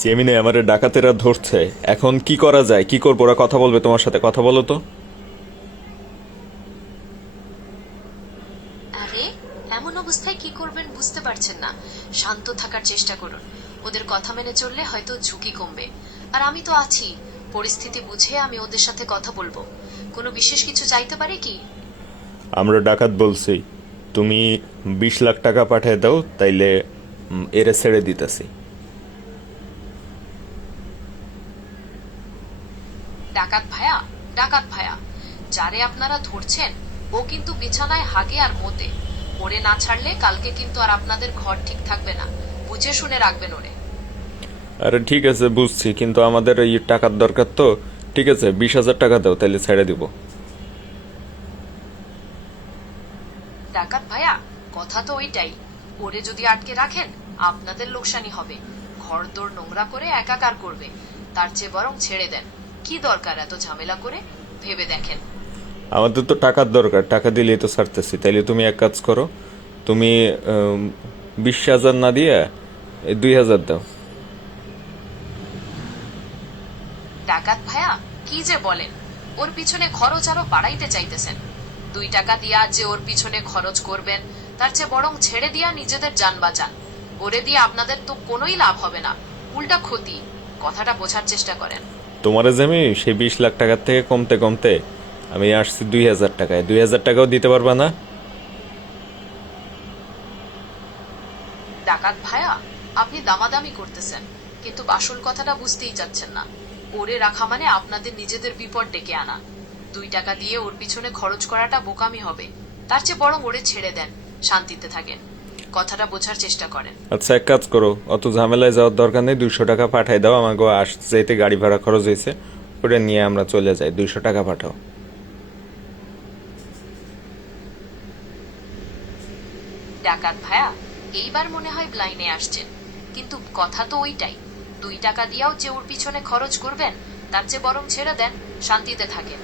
চেমিনে আমারে ডাকাতেরা ধরছে। এখন কি করা যায়, কি করবো? ওরা কথা বলবে তোমার সাথে, কথা বলো তো। আরে, এমন অবস্থায় কি করবেন বুঝতে পারছেন না? শান্ত থাকার চেষ্টা করুন। ওদের কথা মেনে চললে হয়তো ঝুঁকি কমবে। আর আমি তো আছি, পরিস্থিতি বুঝে আমি ওদের সাথে কথা বলবো। কোনো বিশেষ কিছু চাইতে পারে কি? আমরা ডাকাত বলছি, তুমি 20 লাখ টাকা পাঠিয়ে দাও, তাইলে এরে ছেড়ে দিতেছি। ডাকাত ভায়া, ডাকাত ভায়া, যারে আপনারা ধরছেন ও কিন্তু বিছানায় হাগে আর মোতে। ওরে না ছাড়লে কালকে কিন্তু আর আপনাদের ঘর ঠিক থাকবে না। বুঝে শুনে রাখবেন ওরে। আরে ঠিক আছে, বুঝছি, কিন্তু আমাদের এই টাকার দরকার তো। ঠিক আছে, 20,000 টাকা দাও, তাইলে ছেড়ে দিব। ডাকাত ভায়া, কথা তো ওইটাই। ওরে যদি আটকে রাখেন আপনাদের লোকসানি হবে। ঘরদোর নোংরা করে একাকার করবে। তার চেয়ে বরং ছেড়ে দেন। কি দরকার এত ঝামেলা করে? ভেবে দেখেন। আমাদের তো টাকার দরকার, টাকা দিলেই তো ছাড়তেছি। তাইলে তুমি এক কাজ করো, তুমি 20,000 না দিয়ে 2,000 দাও। ডাকাত ভায়া, কি যে বলেন! ওর পিছনে খরচ আরো বাড়াইতে চাইতেছেন। 2 টাকা দিয়া যে ওর পিছনে খরচ করবেন, তার চেয়ে বরং ছেড়ে দিয়া নিজেদের যান বাঁচান। ওরে দিয়ে আপনাদের তো কোনোই লাভ হবে না, উল্টা ক্ষতি। কথাটা বোঝার চেষ্টা করেন। তোমারে যে আমি সেই 20 লাখ টাকার থেকে কমতে কমতে আমি আসছি 2,000 টাকায়। 2,000 টাকাও দিতে পারবা না? ডাকাত ভায়া, আপনি দামাদামি করতেছেন, কিন্তু আসল কথাটা বুঝতেই চাচ্ছেন না। ওরে রাখা মানে আপনাদের নিজেদের বিপদ ডেকে আনা। 2 টাকা দিয়ে ওর পিছনে খরচ করাটা বোকামি হবে। তার চেয়ে বরং ওরে ছেড়ে দেন, শান্তিতে থাকেন। কথাটা বোঝার চেষ্টা করেন। আচ্ছা, এক কাজ করো, অত ঝামেলায় যাওয়ার দরকার নেই। 200 টাকা পাঠাই দাও, আমাকে আসতে যেতে গাড়ি ভাড়া খরচ হয়েছে, ওটা নিয়ে আমরা চলে যাই। 200 টাকা পাঠাও। ডাকাত ভায়া, এইবার মনে হয় লাইনে আসছেন, কিন্তু কথা তো ওইটাই। 2 টাকা দিয়াও যে ওর পিছনে খরচ করবেন, তার চেয়ে বরং ছেড়ে দেন, শান্তিতে থাকেন।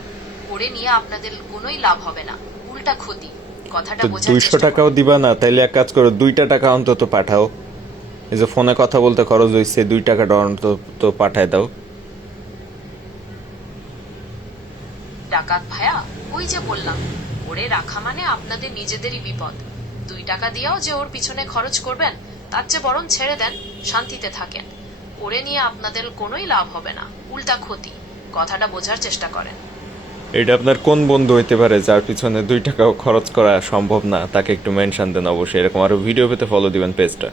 ওরে নিয়ে আপনাদের কোনোই লাভ হবে না, উল্টা ক্ষতি। কথাটা তো বোঝার 200 চেষ্টা টাকাও করুন। দিবা না? তাইলে এক কাজ করো, 2টা টাকা অন্তত পাঠাও। এই যে ফোনে কথা বলতে খরচ হয়েছে, 2 টাকাটা অন্তত পাঠায় দাও। ডাকাত ভায়া, ওই যে বললাম, ওরে রাখা মানে আপনাদের নিজেদেরই বিপদ। 2 টাকা দিয়েও যে ওর পিছনে খরচ করবেন, তার চেয়ে বরং ছেড়ে দেন, শান্তিতে থাকেন। ওরে নিয়ে আপনাদের কোনোই লাভ হবে না, উল্টা ক্ষতি। কথাটা বোঝার চেষ্টা করেন। এটা আপনার কোন বন্ধু হইতে পারে যার পিছনে 2 টাকাও খরচ করা সম্ভব না? তাকে একটু মেনশন দেন অবশ্যই। এরকম আরো ভিডিও পেতে ফলো দিবেন পেজটা।